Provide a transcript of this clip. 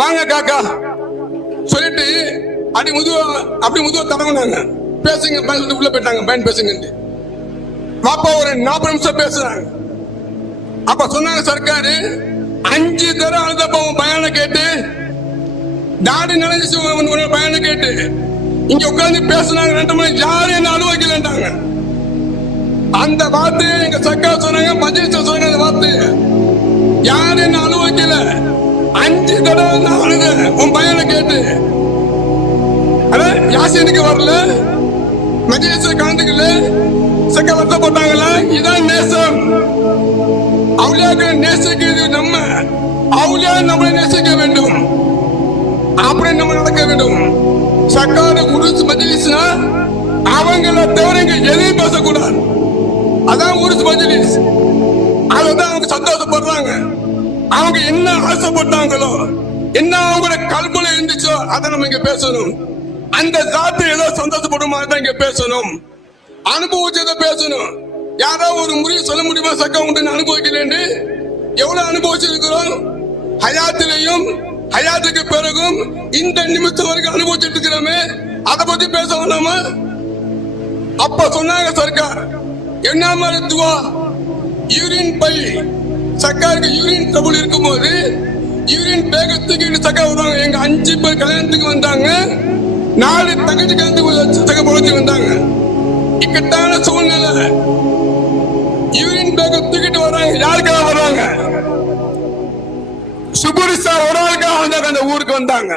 வாங்க காக்கா சொல்லிட்டு அப்படி முதுவா தடவுனாங்க. பேசுங்க சொல்லிட்டு உள்ள போயிட்டாங்க. பயன் பேசுங்க பாப்பா ஒரு 40 நிமிஷம் பேசுறாங்க. அப்ப சொன்னாங்க சர்க்காரு 5 தடவை அழுதப்ப உன் பயானை கேட்டு டாடி நினைச்சு பயானை கேட்டு இங்க உட்கார்ந்து பேசுனாங்க. 2 மணி யாரும் என்ன அனுபவிக்கலன்றாங்க. அந்த வார்த்தையை எங்க சர்க்கார் சொன்னாங்க. மஜிலிஸ் சொன்னாங்க. அந்த வார்த்தை யாரும் என்ன அனுபவிக்கல. 5 தடவை நான் அழுத உன் பயானை கேட்டு. யாசினுக்கு வரல, மஜிலிஸ் கலந்துக்கல, சக்க வருத்தப்பட்டாங்களா? இதான் நேசம். அவுலியாக்களை நேசிக்கிறது நம்ம. அவுலியா நம்மளை நேசிக்க வேண்டும். அப்படி நம்ம நடக்க வேண்டும். சக்கார உருஸ் மஜ்லிஸ்னா அவங்கள தவிர எதையும் பேசக்கூடாது. அதான் உருஸ் மஜ்லிஸ். அதான் அவங்க சந்தோஷப்படுறாங்க. அவங்க என்ன ஆசைப்பட்டாங்களோ, என்ன அவங்களோட கல்புல இருந்துச்சோ அதை நம்ம இங்க பேசணும். அந்த ஜாத்து ஏதோ சந்தோஷப்படும் மாதிரி தான் இங்க பேசணும். அனுபவிச்சதை பேசணும். யாரோ ஒரு முறை சொல்ல முடியுமா சக்கா உண்டு அனுபவிக்கலன்னு? எவ்வளவு அனுபவிச்சிருக்கிறோம். ஹயாத்திலையும் ஹயாத்துக்கு பிறகும் இந்த நிமிஷம் வரைக்கும் அனுபவிச்சுட்டு இருக்கிறோமே, அதை பத்தி பேச வேணாமா? அப்ப சொன்னாங்க சர்க்கார் என்ன மாதிரி துவா, யூரின் பை சர்க்காருக்கு யூரின் ட்ரபுள் இருக்கும் போது யூரின் பேக தூக்கிட்டு சக்கா வருவாங்க. எங்க 5 பேர் கல்யாணத்துக்கு வந்தாங்க. 4 தங்கச்சி கல்யாணத்துக்கு சக்கா பொழைச்சு வந்தாங்க. இக்கட்டான சூழ்நிலை. யூரின் பேக தூக்கிட்டு வர்றாங்க. யாருக்காக வர்றாங்க? சுபுரிசா ஒரு ஆளுக்காக வந்தாங்க. அந்த ஊருக்கு வந்தாங்க.